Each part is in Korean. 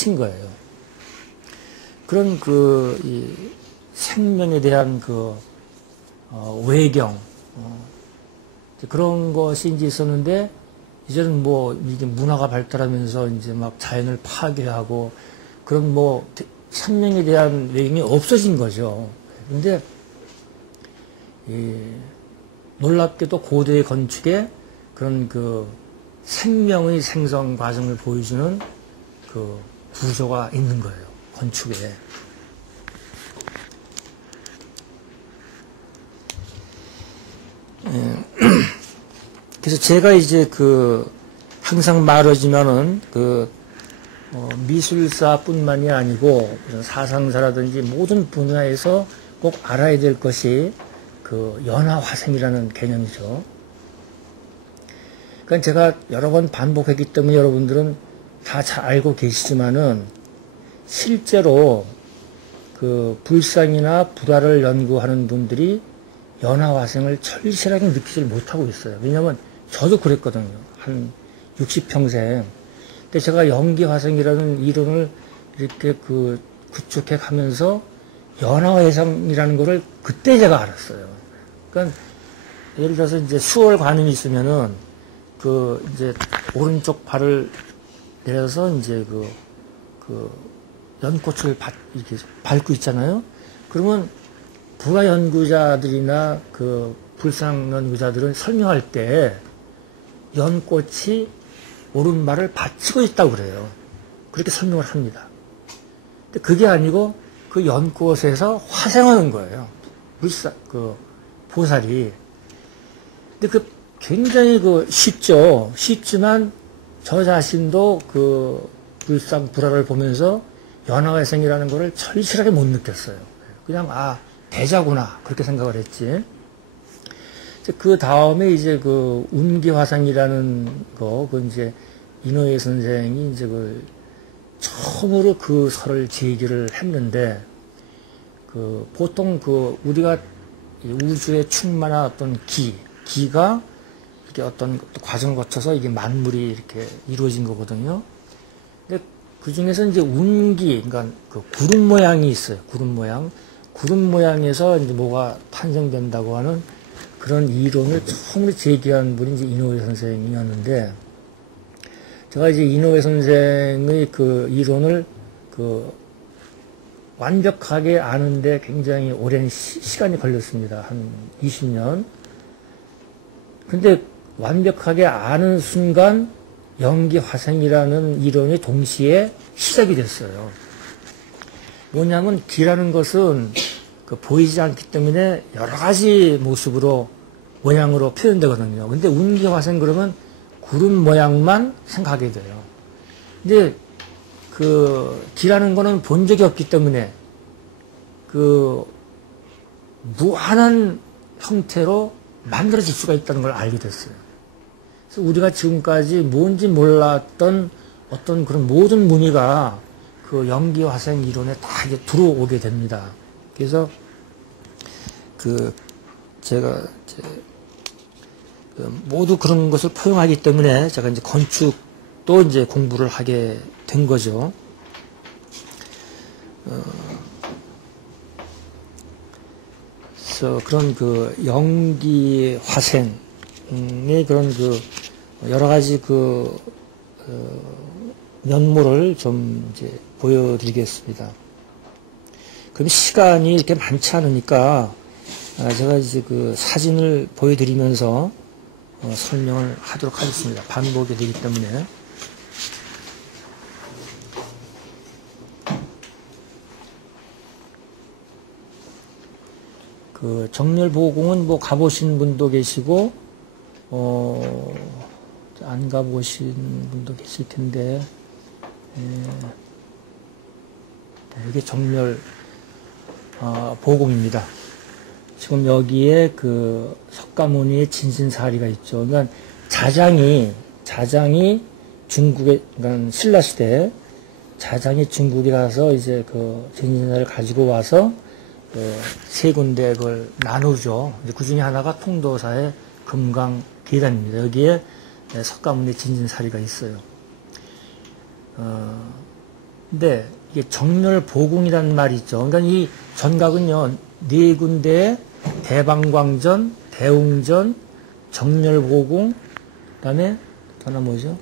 합친 거예요. 그런 이 생명에 대한 외경, 그런 것이 이제 있었는데, 이제는 이제 문화가 발달하면서 이제 막 자연을 파괴하고, 그런 생명에 대한 외경이 없어진 거죠. 근데, 놀랍게도 고대의 건축에 그런 생명의 생성 과정을 보여주는 구조가 있는 거예요. 건축에. 그래서 제가 이제 항상 말하지만은 미술사뿐만이 아니고 사상사라든지 모든 분야에서 꼭 알아야 될 것이 연화화생이라는 개념이죠. 그러니까 제가 여러 번 반복했기 때문에 여러분들은 다 잘 알고 계시지만은 실제로 불상이나 불화를 연구하는 분들이 연화화생을 절실하게 느끼질 못하고 있어요. 왜냐하면 저도 그랬거든요. 한 60평생. 근데 제가 연기화생이라는 이론을 이렇게 구축해 가면서 연화화생이라는 거를 그때 제가 알았어요. 그러니까 예를 들어서 이제 수월 관음이 있으면은 이제 오른쪽 발을 내려서 이제 연꽃을 이렇게 밟고 있잖아요. 그러면 불화 연구자들이나 불상 연구자들은 설명할 때 연꽃이 오른발을 받치고 있다고 그래요. 그렇게 설명을 합니다. 근데 그게 아니고 그 연꽃에서 화생하는 거예요. 보살이. 근데 굉장히 쉽죠. 쉽지만 저 자신도 불상 불화를 보면서 연화화생이라는 거를 절실하게 못 느꼈어요. 그냥 대자구나 그렇게 생각을 했지. 그 다음에 이제 운기화생이라는 이제 이노ue 선생이 이제 처음으로 설을 제기를 했는데 보통 우리가 우주에 충만한 어떤 기가 이렇게 어떤 과정을 거쳐서 이게 만물이 이렇게 이루어진 거거든요. 근데 그 중에서 이제 운기, 그러니까 구름 모양이 있어요. 구름 모양. 구름 모양에서 이제 뭐가 탄생된다고 하는 그런 이론을 처음으로 제기한 분이 이제 이노ue 선생이었는데, 제가 이제 이노ue 선생의 이론을 완벽하게 아는데 굉장히 오랜 시간이 걸렸습니다. 한 20년. 근데 완벽하게 아는 순간 연기화생이라는 이론이 동시에 시작이 됐어요. 뭐냐면 기라는 것은 보이지 않기 때문에 여러 가지 모습으로 모양으로 표현되거든요. 근데 운기화생 그러면 구름 모양만 생각하게 돼요. 근데 기라는 거는 본 적이 없기 때문에 무한한 형태로 만들어질 수가 있다는 걸 알게 됐어요. 그래서 우리가 지금까지 뭔지 몰랐던 어떤 그런 모든 무늬가 연기화생 이론에 다 이제 들어오게 됩니다. 그래서 제가 모두 그런 것을 포용하기 때문에 제가 이제 건축도 이제 공부를 하게 된 거죠. 그래서 그런 연기화생의 그런 여러 가지 면모를 좀 이제 보여드리겠습니다. 그럼 시간이 이렇게 많지 않으니까 제가 이제 사진을 보여드리면서 설명을 하도록 하겠습니다. 반복이 되기 때문에. 정렬보공은 가보신 분도 계시고, 안 가보신 분도 계실 텐데, 이게 정렬, 보공입니다. 지금 여기에 석가모니의 진신사리가 있죠. 그러니까 자장이 중국에, 그러니까 신라시대, 자장이 중국에 가서 이제 진신사를 가지고 와서 세 군데 그걸 나누죠. 그 중에 하나가 통도사의 금강계단입니다. 여기에 석가모니 진진사리가 있어요. 근데 이게 정렬보궁이라는 말이 있죠. 그러니까 이 전각은요, 네 군데 대방광전, 대웅전, 정렬보궁, 그 다음에 하나 뭐죠?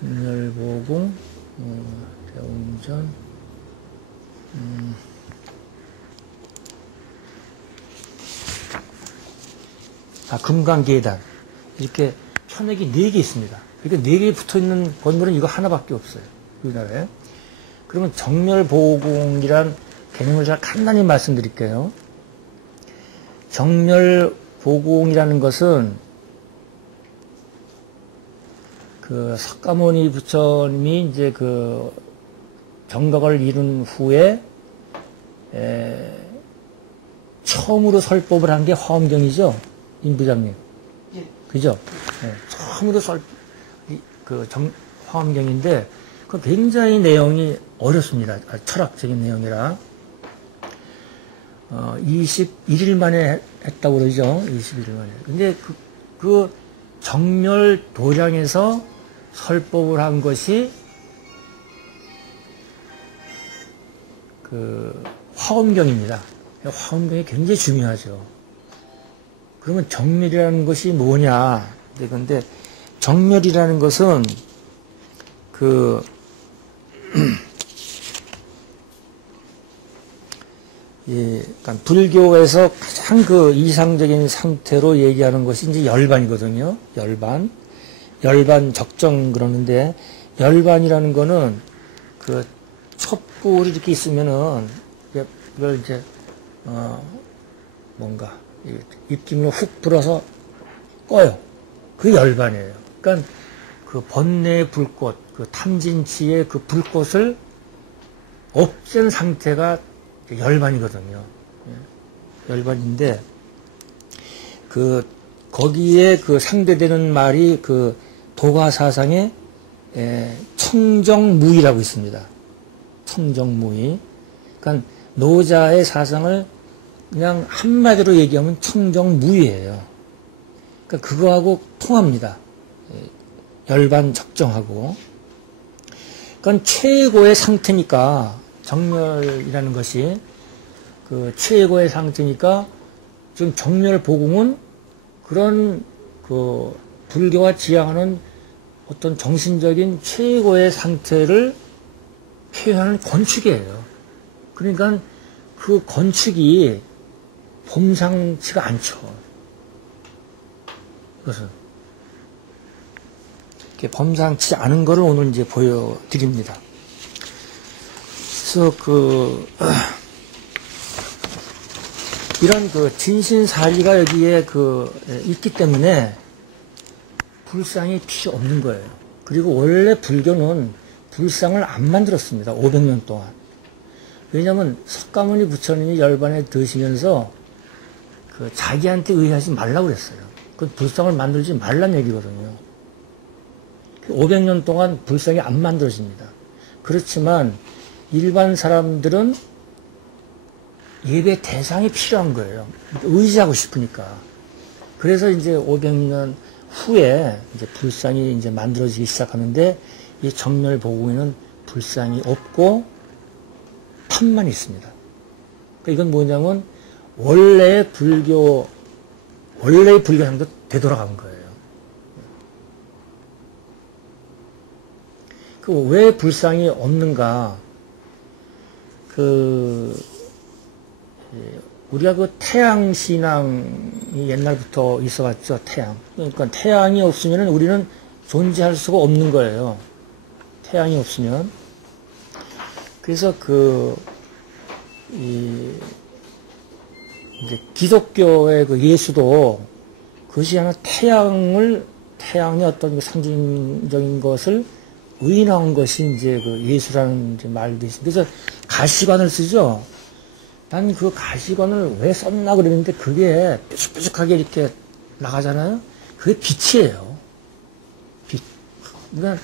정렬보궁, 대웅전, 금강계단. 이렇게 현액이 4개 있습니다. 그러니까 4개 붙어 있는 건물은 이거 하나밖에 없어요. 우리나라에. 그러면 정렬보궁이란 개념을 제가 간단히 말씀드릴게요. 정렬보궁이라는 것은 그 석가모니 부처님이 이제 그 정각을 이룬 후에 처음으로 설법을 한 게 화엄경이죠, 임 부장님. 예. 그죠? 네, 처음으로 화엄경인데 그 굉장히 내용이 어렵습니다. 철학적인 내용이라. 21일 만에 했다고 그러죠. 21일 만에. 근데 그 정렬 도량에서 설법을 한 것이 그 화엄경입니다. 화엄경이 굉장히 중요하죠. 그러면 정렬이라는 것이 뭐냐? 근데 정렬이라는 것은 그러니까 불교에서 가장 그 이상적인 상태로 얘기하는 것이 이제 열반이거든요. 열반 적정 그러는데, 열반이라는 거는 그 촛불이 이렇게 있으면은 이걸 이제 뭔가 입김으로 훅 불어서 꺼요. 그 열반이에요. 그러니까 그 번뇌의 불꽃, 그 탐진치의 그 불꽃을 없앤 상태가 열반이거든요. 열반인데, 거기에 그 상대되는 말이 그 도가사상의 청정무의라고 있습니다. 청정무의. 그러니까 노자의 사상을 그냥 한마디로 얘기하면 청정무의예요. 그러니까 그거하고 통합니다. 열반 적정하고. 그러니까 최고의 상태니까, 정렬이라는 것이 그 최고의 상태니까, 지금 정렬보궁은 그런 그 불교가 지향하는 어떤 정신적인 최고의 상태를 표현하는 건축이에요. 그러니까 그 건축이 범상치가 않죠. 그것은 이렇게 범상치 않은 거를 오늘 이제 보여드립니다. 그래서 이런 그 진신사리가 여기에 있기 때문에 불상이 필요 없는 거예요. 그리고 원래 불교는 불상을 안 만들었습니다. 500년 동안. 왜냐하면 석가모니 부처님이 열반에 드시면서 자기한테 의하지 말라고 그랬어요. 그 불상을 만들지 말란 얘기거든요. 500년 동안 불상이 안 만들어집니다. 그렇지만 일반 사람들은 예배 대상이 필요한 거예요. 의지하고 싶으니까. 그래서 이제 500년 후에 이제 불상이 이제 만들어지기 시작하는데, 이 정렬보궁에는 불상이 없고 판만 있습니다. 그러니까 이건 뭐냐면 원래의 불교상도 되돌아간 거예요. 왜 불상이 없는가? 우리가 그 태양 신앙이 옛날부터 있어 왔죠. 태양. 그러니까 태양이 없으면 우리는 존재할 수가 없는 거예요. 태양이 없으면. 그래서 이제 기독교의 그 예수도 그것이 하나 태양의 어떤 그 상징적인 것을 의인한 것이 이제 그 예수라는 이제 말도 있습니다. 그래서 가시관을 쓰죠. 난 그 가시관을 왜 썼나 그랬는데 그게 뾰족뾰족하게 이렇게 나가잖아요. 그게 빛이에요. 빛. 그러니까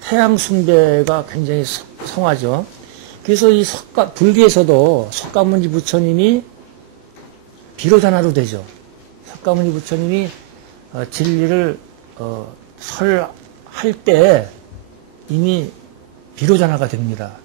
태양 숭배가 굉장히 성하죠. 그래서 이 불교에서도 석가모니 부처님이 비로자나도 되죠. 석가모니 부처님이 진리를 설할 때 이미 비로자나가 됩니다.